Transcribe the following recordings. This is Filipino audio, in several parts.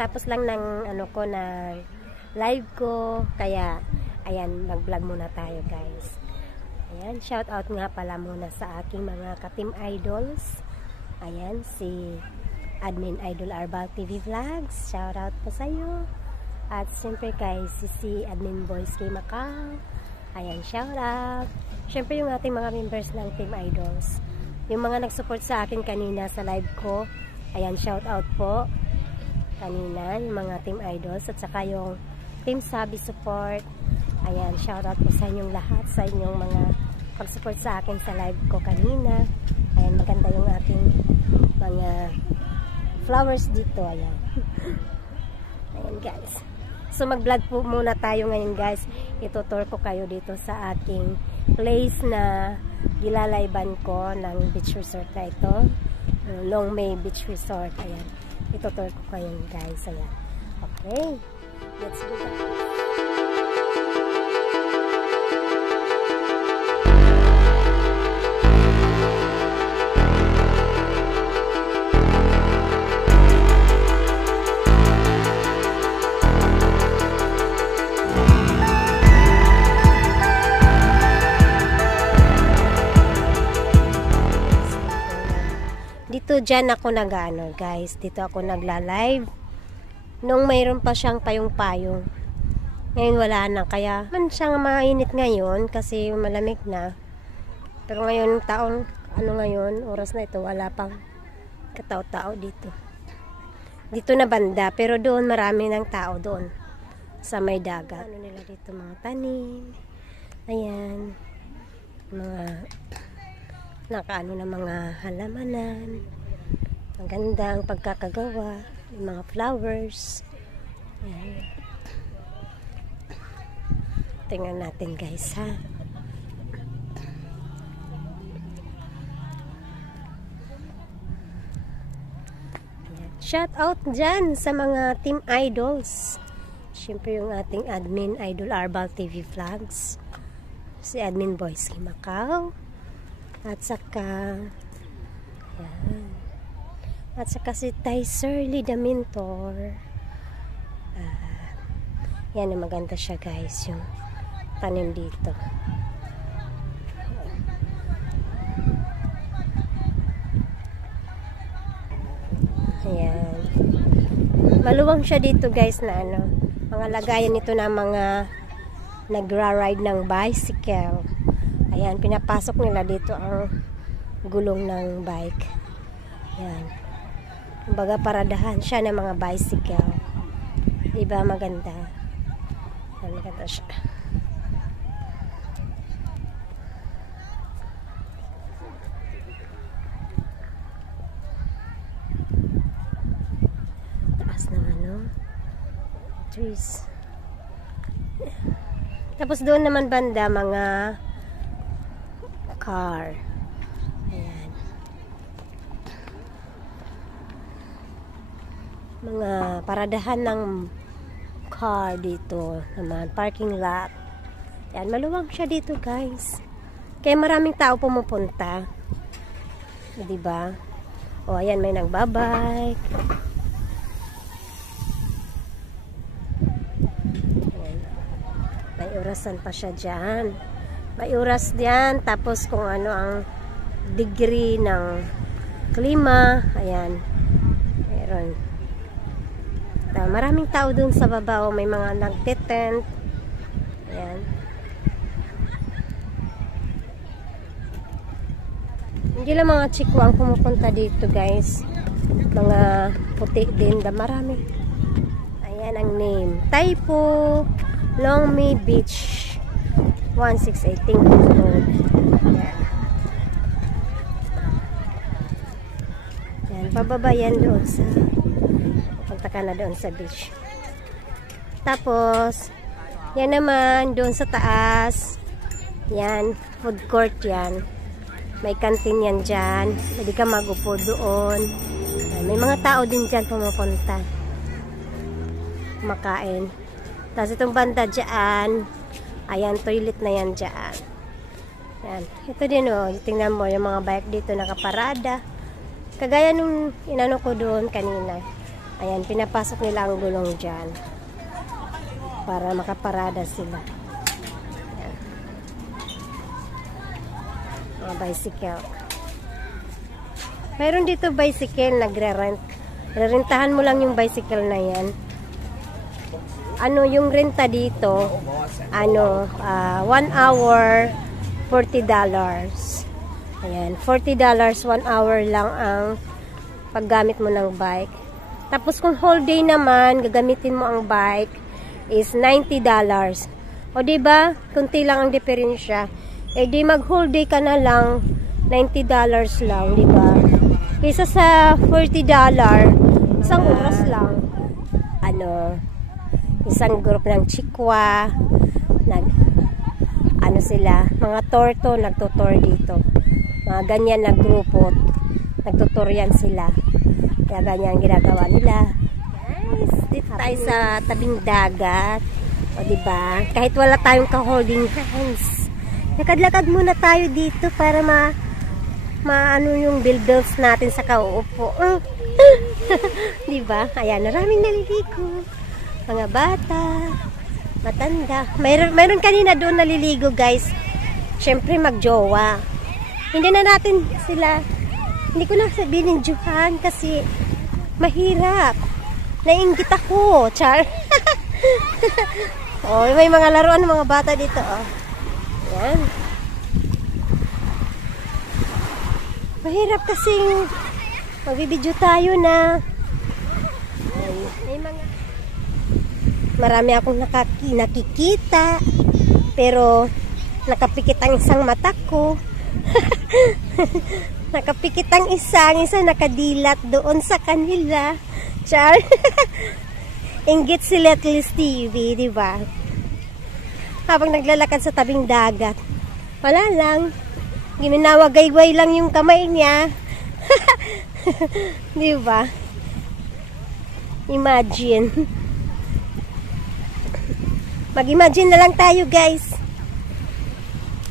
kakatapos lang ng ano ko, na live ko. Kaya, ayan, mag-vlog muna tayo guys. Ayan, shout out nga pala muna sa aking mga ka-team idols. Ayan, si Admin Idol Arbal TV Vlogs. Shout out po sa iyo. At siyempre kay si Admin Boys kay Macau. Ayan, shout out. Siyempre yung ating mga members ng Team Idols. Yung mga nag-support sa akin kanina sa live ko. Ayan, shout out po. Kanina, yung mga Team Idols. At saka yung Team Sabi support. Ayan, shout out po sa inyong lahat. Sa inyong mga pag-support sa akin sa live ko kanina. Ayan, maganda yung ating mga flowers dito. Ayan. Ayan guys. So mag-vlog po muna tayo ngayon guys. Itutur ko kayo dito sa aking place na gilalayban ko ng beach resort na ito. Long May Beach Resort. Ayan. Itutur ko kayo guys. Ayan. Okay. Let's go guys. Dito dyan ako nag-ano guys, dito ako nagla-live nung mayroon pa siyang payong-payong. Ngayon wala na, kaya man siyang mainit ngayon kasi malamig na. Pero ngayon taong ano ngayon, oras na ito, wala pang katao-tao dito. Dito na banda, pero doon marami ng tao doon sa may dagat. Ano nila dito, mga tanim. Ayan. Mga nakaano na mga halamanan. Ang gandang pagkakagawa, yung mga flowers. Ayan. Tingnan natin guys ha. Ayan. Shout out dyan sa mga Team Idols. Siyempre yung ating Admin Idol Arbal TV Vlogs. Si Admin Boys kay Macau. At saka yan. At saka si Tay Shirley the Mentor. Yan, maganda siya guys, yung tanim dito. Ayan. Maluwang siya dito guys na ano, mga lagayan nito na mga nagra-ride ng bicycle. Ayan, pinapasok nila dito ang gulong ng bike. Ayan. Kumbaga paradahan siya ng mga bicycle. Diba maganda? Ayan, maganda siya. Taas ng ano, trees. Tapos doon naman banda mga car. Ayan. Mga paradahan ng car dito naman, parking lot. Ayan, maluwag siya dito guys. Kaya maraming tao pumupunta. Diba? O ayan, may nagbabike. Ayan. May orasan pa siya dyan. May oras diyan, tapos kung ano ang degree ng klima. Ayan. Meron. Maraming tao dun sa baba. May mga nagtitent. Ayan. Hindi lang mga chikwa ang pumupunta dito guys. Mga puti din. Marami. Ayan ang name. Taipo Long May Beach 168 Road. Ayan. Ayan, pababa yan doon sa punta ka na doon sa beach. Tapos yan naman doon sa taas. Yan, food court yan. May kantin yan dyan. Pwede ka magupo doon. Ayan, may mga tao din dyan pumupunta. Makain. Tapos itong banda dyan, ayan, toilet na yan dyan. Yan. Ito din o, tingnan mo yung mga bike dito nakaparada. Kagaya nung inano ko doon kanina. Ayan, pinapasok nila ang gulong dyan para makaparada sila. Ayan. Mga bicycle. Mayroon dito bicycle, nagre-rent. Rerentahan mo lang yung bicycle na yan. Ano yung renta dito? Ano, 1 hour, $40. Ayan, $40 1 hour lang ang paggamit mo ng bike. Tapos kung whole day naman, gagamitin mo ang bike is $90. O diba, kunti lang ang diferensya. Eh di mag whole day ka na lang, $90 lang, diba? Kaysa sa $40, isang oras lang. Ano, isang group ng chikwa, ano sila, mga torto, nagtutor dito. Mga ganyan na grupo, nagtutor yan sila. Kaya ganyan ginagawa nila. Guys, dito tayo sa tabing dagat. O diba, kahit wala tayong ka-holding hands, lakad-lakad muna tayo dito para maano yung bills natin sa kauupo. Diba? Ayan, maraming naliligo. Mga bata, matanda. Mayroon kanina doon naliligo, guys. Siyempre, magjowa. Hindi na natin sila, hindi ko na sabihin juhan kasi mahirap. Nainggit ako, char. Oh, may mga laruan ng mga bata dito, oh. Ayan. Mahirap kasing magbibideo tayo na may mga marami akong nakikita pero nakapikit ang isang mata ko. Nakapikit ang isa nakadilat doon sa kanila. Char. Inggit si Letlis TV, di ba? Habang naglalakad sa tabing dagat. Wala lang. Giminawagayway lang yung kamay niya. Di ba? Imagine. Mag-imagine na lang tayo, guys.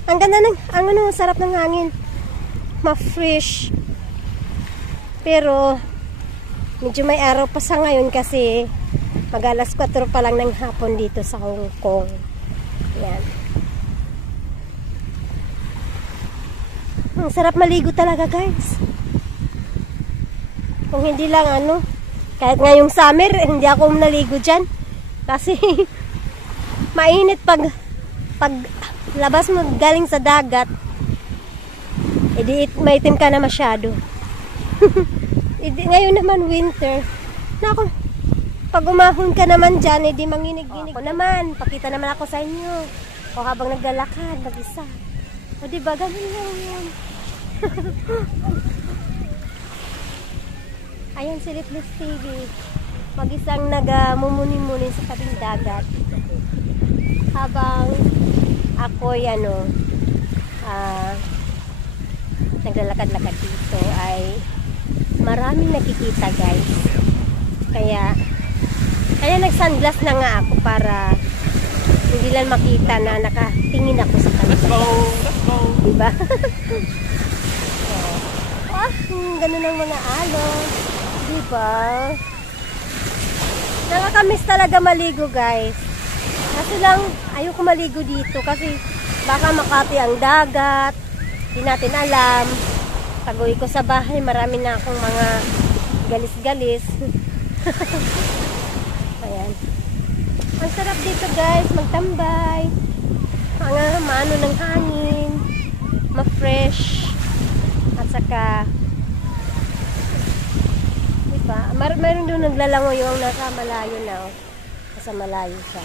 Ang ganda ng, sarap ng hangin. Ma-fresh. Pero, medyo may araw pa sa ngayon kasi mag-alas 4 pa lang ng hapon dito sa Hong Kong. Yan. Ang sarap maligo talaga, guys. Kung hindi lang kahit ngayong summer, hindi ako naligo dyan. Kasi, mainit pag labas mo galing sa dagat, edi maitim ka na masyado. Ngayon naman winter. Nako, pag umahon ka naman dyan, edi manginig-ginig. Ako naman, pakita naman ako sa inyo. O habang naglalakad, mag-isa. O diba, ganun lang yun. Ayan si Litlis TV. Mag-isang nag-mumuni-muni sa tabing dagat. Habang ako'y naglalakad-lakad dito ay maraming nakikita, guys. Kaya nag-sunglass na nga ako para hindi lang makita na nakatingin ako sa kanila. Let's go! Diba? Ganun ang mga alon. Diba? Nakakamiss talaga maligo, guys. Kasi lang, ayoko maligo dito kasi baka makati ang dagat. Hindi natin alam. Pag-uwi ko sa bahay, marami na akong mga galis-galis. Ayan. Ang sarap dito, guys, magtambay. Maano ng hangin. Ma-fresh. At saka, diba? Mayroon doon naglalangoy yung nasa malayo na. Nasa malayo siya.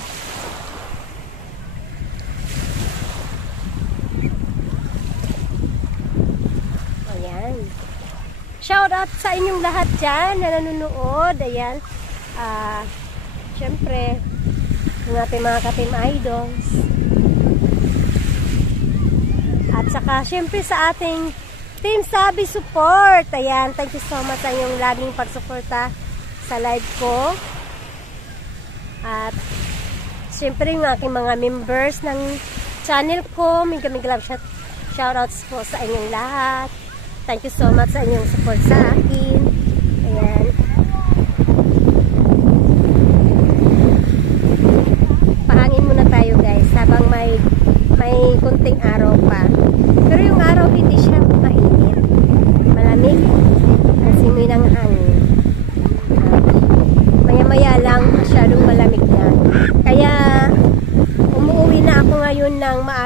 Ayan. Shout out sa inyong lahat dyan na nanonood. Ayan. Siyempre, ng ating mga ka-team idols. At saka, siyempre sa ating Team Sabi support. Ayan, thank you so much sa inyong laging pagsuporta sa live ko. At, siyempre yung aking mga members ng channel ko. May love shoutouts po sa inyong lahat. Thank you so much sa inyong support sa akin. Ayan.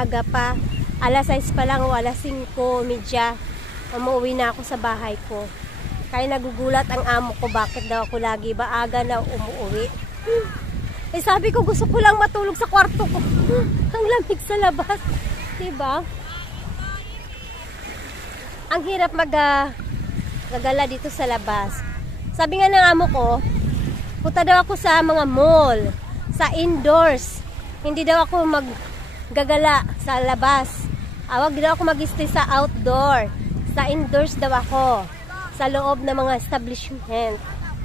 maaga pa. Alas 6 pa lang o alas 5:30. Umuwi na ako sa bahay ko. Kaya nagugulat ang amo ko bakit daw ako lagi ba aga na umuwi. Eh sabi ko gusto ko lang matulog sa kwarto ko. Ang lamig sa labas. Diba? Ang hirap gagala dito sa labas. Sabi nga ng amo ko, punta daw ako sa mga mall, sa indoors. Hindi daw ako maggagala sa labas. Wag daw ako mag-stay sa outdoor. Sa indoors daw ako. Sa loob ng mga establishment.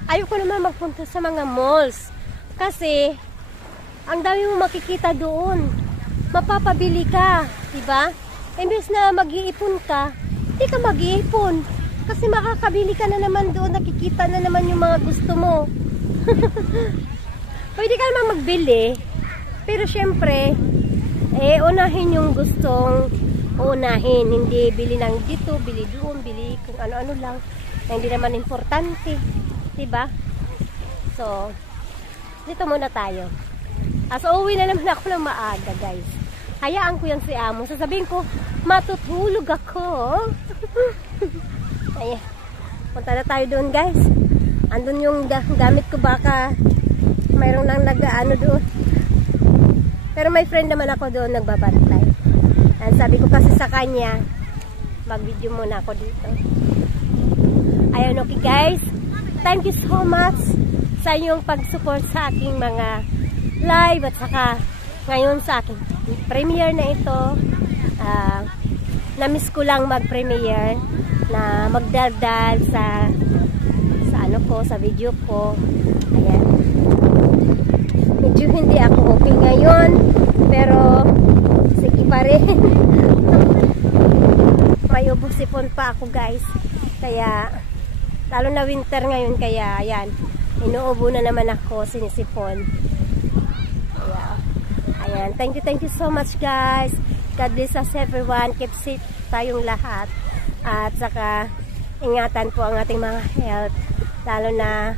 Ayoko naman magpunta sa mga malls. Kasi, ang dami mong makikita doon. Mapapabili ka. Diba? Imbes na mag-iipon ka, hindi ka mag-iipon. Kasi makakabili ka na naman doon. Nakikita na naman yung mga gusto mo. Pwede ka naman magbili. Pero syempre, unahin yung gustong unahin. Hindi bili ng dito, bili doon, bili kung ano-ano lang. Na hindi naman importante. Diba? So, dito muna tayo. So, uwi na naman ako ng maaga, guys. Hayaan ko yan si amo. Sasabihin ko, matutulog ako. Ayan. Punta na tayo doon, guys. Andun yung gamit ko, baka mayroong lang nag-ano doon. Pero may friend naman ako doon nagbabantay. And sabi ko kasi sa kanya, mag-video muna ako dito. Ayun, okay guys. Thank you so much sa inyong pag-support sa aking mga live at saka ngayon sa aking premiere na ito. Na-miss ko lang mag-premiere na magdaldal sa ano ko, sa video ko. Ayan. Medyo hindi ako okay ngayon, pero sige pa rin. May ubos-sipon pa ako guys. Kaya lalo na winter ngayon, kaya ayan, inuubo na naman ako, sinisipon. Ayan, thank you so much guys. God bless us everyone. Keep safe tayong lahat. At saka ingatan po ang ating mga health. Lalo na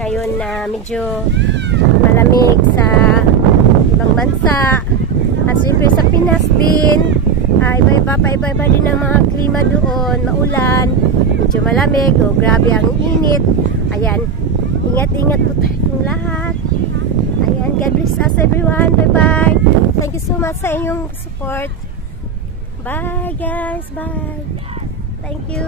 ngayon na medyo malamig sa ibang bansa. At siyempre sa Pinas din. Iba-iba din ang mga klima doon. Maulan, medyo malamig, grabe ang init. Ayan, ingat-ingat po tayong lahat. Ayan, God bless us everyone. Bye-bye. Thank you so much sa inyong support. Bye guys, bye. Thank you.